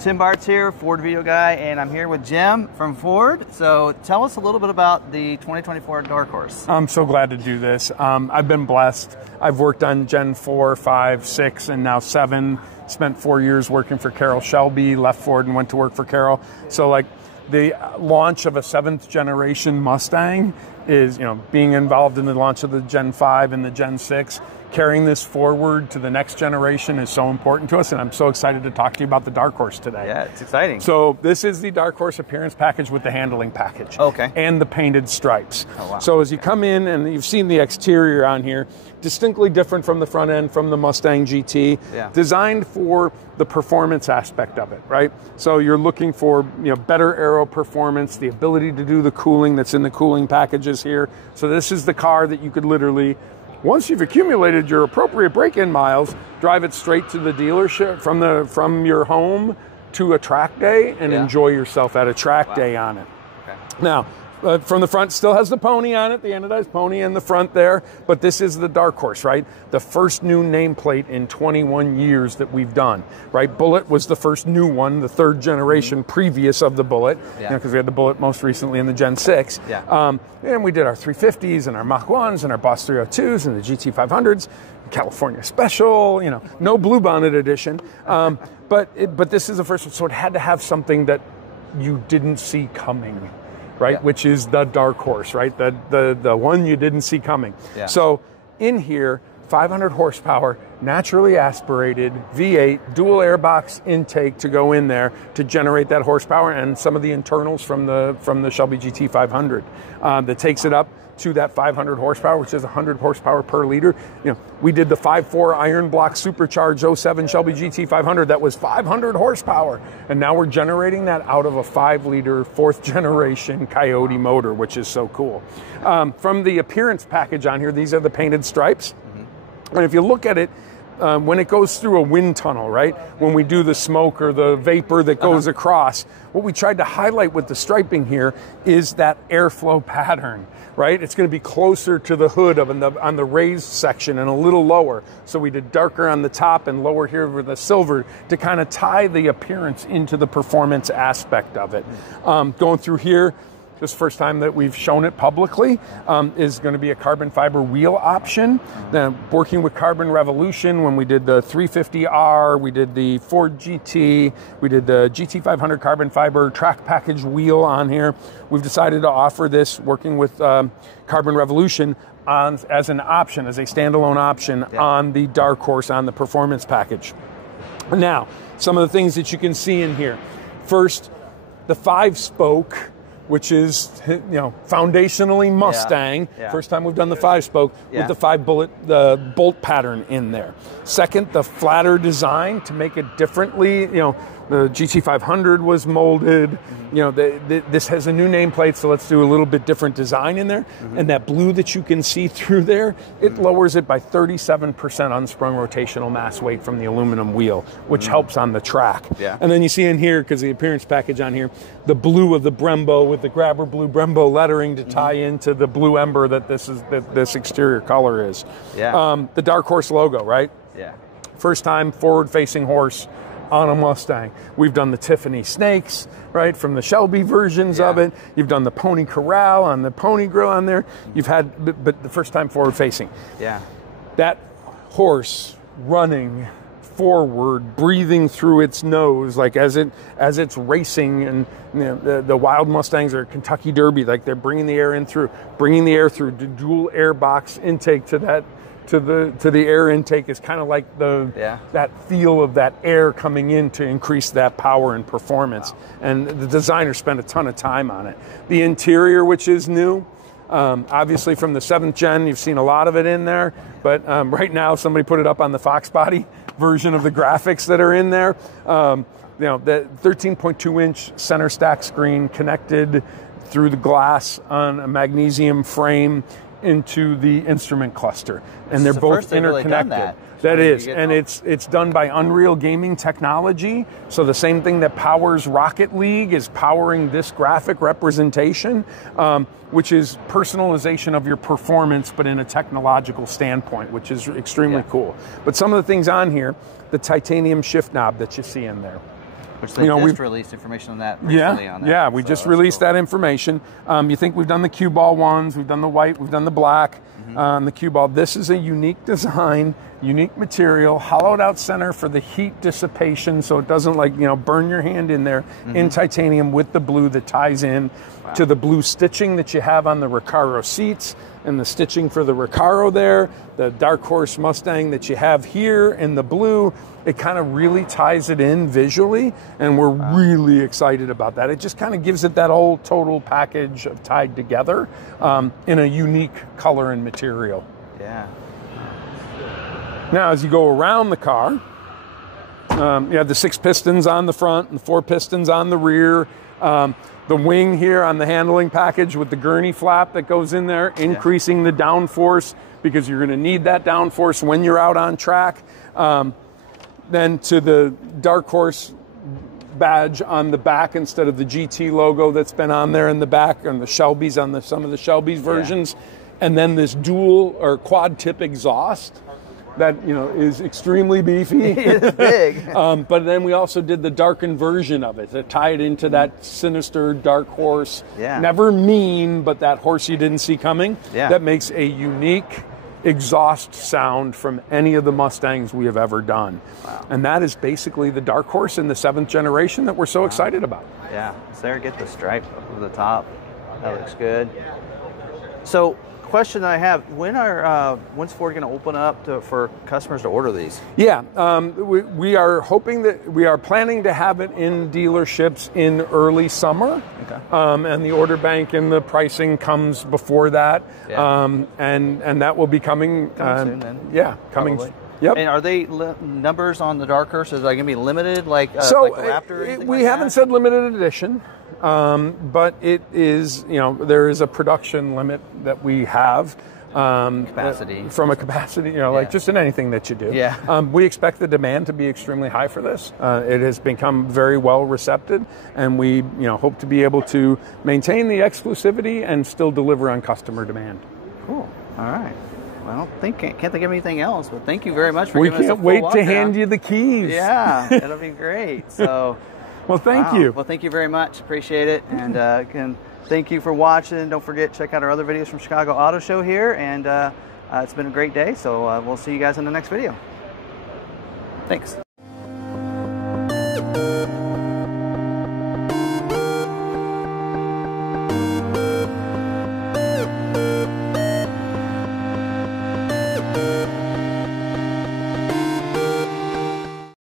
Tim Bartz here, Ford video guy, and I'm here with Jim from Ford. So tell us a little bit about the 2024 Dark Horse. I'm so glad to do this. I've been blessed. I've worked on Gen 4, 5, 6, and now 7. Spent 4 years working for Carroll Shelby, left Ford and went to work for Carroll. So like the launch of a 7th generation Mustang is, you know, being involved in the launch of the Gen 5 and the Gen 6. Carrying this forward to the next generation is so important to us, and I'm so excited to talk to you about the Dark Horse today. Yeah, it's exciting. So this is the Dark Horse appearance package with the handling package. Okay. And the painted stripes. Oh, wow. So as you come in, and you've seen the exterior on here, distinctly different from the front end, from the Mustang GT. Yeah. Designed for the performance aspect of it, right? So you're looking for, you know, better aero performance, the ability to do the cooling that's in the cooling packages here. So this is the car that you could literally, once you've accumulated your appropriate break-in miles, drive it straight to the dealership from your home to a track day and enjoy yourself at a track day on it. Okay. Now, from the front, still has the pony on it, the anodized pony in the front there, but this is the Dark Horse, right? The first new nameplate in 21 years that we've done, right? Bullet was the first new one, the 3rd generation previous of the Bullet, because we had the Bullet most recently in the Gen 6. Yeah. And we did our 350s and our Mach 1s and our Boss 302s and the GT500s, California Special, you know, no Blue Bonnet edition. But this is the first one, so it had to have something that you didn't see coming. Right, which is the Dark Horse, right? The one you didn't see coming. Yeah. So in here, 500 horsepower, naturally aspirated, V8, dual airbox intake to go in there to generate that horsepower, and some of the internals from the Shelby GT500 that takes it up to that 500 horsepower, which is 100 horsepower per liter. You know, we did the 5.4 iron block supercharged 07 Shelby GT500 that was 500 horsepower, and now we're generating that out of a 5-liter 4th generation Coyote motor, which is so cool. From the appearance package on here, these are the painted stripes. And if you look at it, when it goes through a wind tunnel, right? When we do the smoke or the vapor that goes across, what we tried to highlight with the striping here is that airflow pattern, right? It's going to be closer to the hood on the raised section and a little lower. So we did darker on the top and lower here with the silver to kind of tie the appearance into the performance aspect of it. Going through here, this first time that we've shown it publicly, is going to be a carbon fiber wheel option. Working with Carbon Revolution, when we did the 350R, we did the Ford GT, we did the GT500 carbon fiber track package wheel on here. We've decided to offer this, working with Carbon Revolution, as an option, as a standalone option on the Dark Horse, on the performance package. Now, some of the things that you can see in here. First, the 5-spoke, which is, you know, foundationally Mustang. First time we've done the 5-spoke with the bolt pattern in there. Second, the flatter design to make it differently. You know, the GT500 was molded. You know, this has a new nameplate, so let's do a little bit different design in there. And that blue that you can see through there, it lowers it by 37% unsprung rotational mass weight from the aluminum wheel, which helps on the track. And then you see in here, because the appearance package on here, the blue of the Brembo with the grabber blue Brembo lettering to tie into the blue Ember that this exterior color is. The Dark Horse logo, right? First time forward-facing horse on a Mustang. We've done the Tiffany snakes, right, from the Shelby versions of it. You've done the pony corral on the pony grill on there. You've had, but the first time forward-facing. That horse running forward, breathing through its nose, like as it's racing, and you know, the wild Mustangs are Kentucky Derby, like they're bringing the air through the dual air box intake to that. To the air intake is kind of like that feel of that air coming in to increase that power and performance. And the designer spent a ton of time on it. The interior, which is new, obviously from the 7th gen, you've seen a lot of it in there. But right now, somebody put it up on the Fox Body version of the graphics that are in there. You know, the 13.2-inch center stack screen connected through the glass on a magnesium frame into the instrument cluster, and they're both interconnected. That is, and it's done by Unreal Gaming technology. So the same thing that powers Rocket League is powering this graphic representation, which is personalization of your performance, but in a technological standpoint, which is extremely cool. But some of the things on here, the titanium shift knob that you see in there. Which they just released information on that recently. We just released that information. You think we've done the cue ball ones, we've done the white, we've done the black, the cue ball. This is a unique design, unique material, hollowed out center for the heat dissipation, so it doesn't burn your hand in there, in titanium with the blue that ties in to the blue stitching that you have on the Recaro seats and the stitching for the Recaro there, the Dark Horse Mustang that you have here in the blue. It kind of really ties it in visually, and we're really excited about that. It just kind of gives it that whole total package of tied together in a unique color and material. Yeah. Now, as you go around the car, you have the 6 pistons on the front and 4 pistons on the rear. The wing here on the handling package with the gurney flap that goes in there, increasing the downforce because you're going to need that downforce when you're out on track. Then to the Dark Horse badge on the back instead of the GT logo that's been on there in the back, and the Shelby's on some of the Shelby's versions. And then this dual or quad tip exhaust that is extremely beefy. It is big. But then we also did the darkened version of it to tie it into that sinister Dark Horse. Never mean, but that horse you didn't see coming. That makes a unique exhaust sound from any of the Mustangs we have ever done. And that is basically the Dark Horse in the 7th generation that we're so excited about. Yeah, so there, get the stripe up to the top. That looks good. So, question I have: when's Ford going to open up for customers to order these? Yeah, we are hoping that we are planning to have it in dealerships in early summer. Okay. And the order bank and the pricing comes before that. And that will be coming soon then. Yeah, coming. Probably. Yep. And are they numbers on the Dark Horse? Is it going to be limited like the Raptor? We haven't said limited edition, but it is, there is a production limit that we have. Capacity. From a capacity, like just in anything that you do. We expect the demand to be extremely high for this. It has become very well received, and we hope to be able to maintain the exclusivity and still deliver on customer demand. Cool. All right. Well, can't think of anything else, but thank you very much for giving us a full We can't wait to walkdown. hand you the keys. Yeah, that'll be great. So, well, thank you. Well, thank you very much. Appreciate it. And again, thank you for watching. Don't forget, check out our other videos from Chicago Auto Show here. And it's been a great day. So we'll see you guys in the next video. Thanks.